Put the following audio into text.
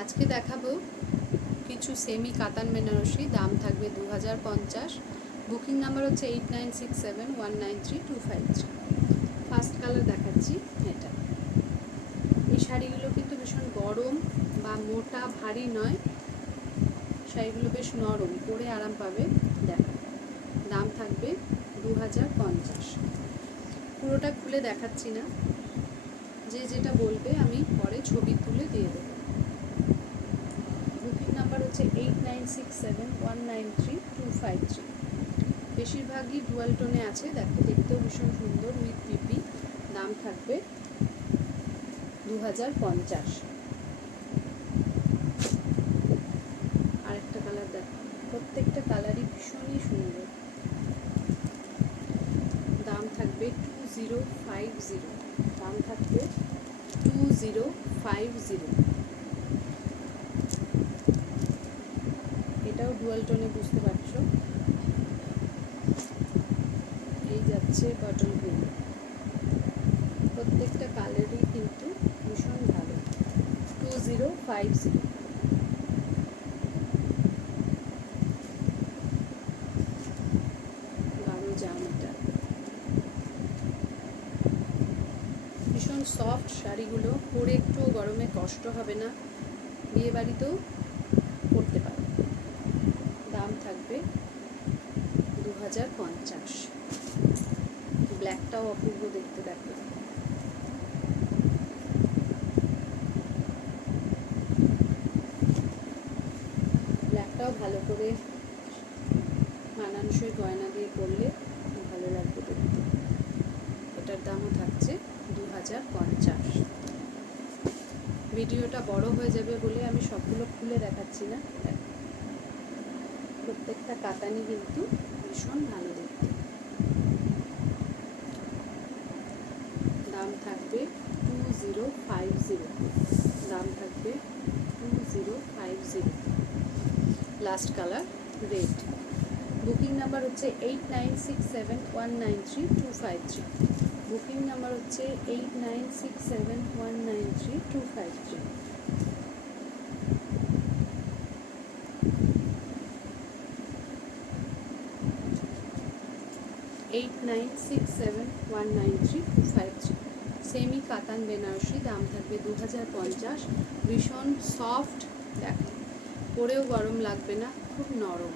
আজকে দেখাবো কিছু সেমি কাতান বেনারসি, দাম থাকবে 2050। বুকিং নাম্বার হচ্ছে 8967193253। ফার্স্ট কালার দেখাচ্ছি এটা। এই শাড়িগুলো কিন্তু ভীষণ গরম বা মোটা ভারী নয়, শাড়িগুলো বেশ নরম, পরে আরাম পাবে। দেখো, দাম থাকবে 2050। পুরোটা খুলে দেখাচ্ছি না, যে যেটা বলবে আমি পরে ছবি তুলে দিয়ে দেবো। বুকিং নাম্বার হচ্ছে 8967193253। বেশিরভাগই ডুয়াল টোনে আছে। দেখো, দেখতেও ভীষণ সুন্দর, উইথ পিপি। দাম থাকবে 2050। আরেকটা কালার দেখো, প্রত্যেকটা কালারই ভীষণই সুন্দর। দাম থাকবে 2050। দাম থাকবে 2050। এটাও ডুয়াল টোনে, বুঝতে পারছো। এই যাচ্ছে বটল গ্রিন। প্রত্যেকটা কালারই কিন্তু ভীষণ ভালো। 2050। গাঢ় জামটা ভীষণ সফট। শাড়িগুলো পরে একটু গরমে কষ্ট হবে না, বিয়ে বাড়িতেও পরতে পারো। দাম থাকবে 2050। ব্ল্যাকটাও অপূর্ব দেখতে। দেখো, ব্ল্যাকটাও ভালো করে মানানসই গয়না দিয়ে করলে ভালো লাগবে দেখতে। এটার দামও থাকছে 2050। ভিডিওটা বড় হয়ে যাবে বলে আমি সবগুলো খুলে দেখাচ্ছি না। প্রত্যেকটা কাতানি কিন্তু ভীষণ ভালো দেখতে। দাম থাকবে 2050। দাম থাকবে 2050। Last colour red. Booking number হচ্ছে 8967193253। বুকিং নাম্বার হচ্ছে 8967193253। 8967193253। সেমি কাতান বেনারসি, দাম থাকবে 2050। ভীষণ সফট, দেখো, পরেও গরম লাগবে না, খুব নরম।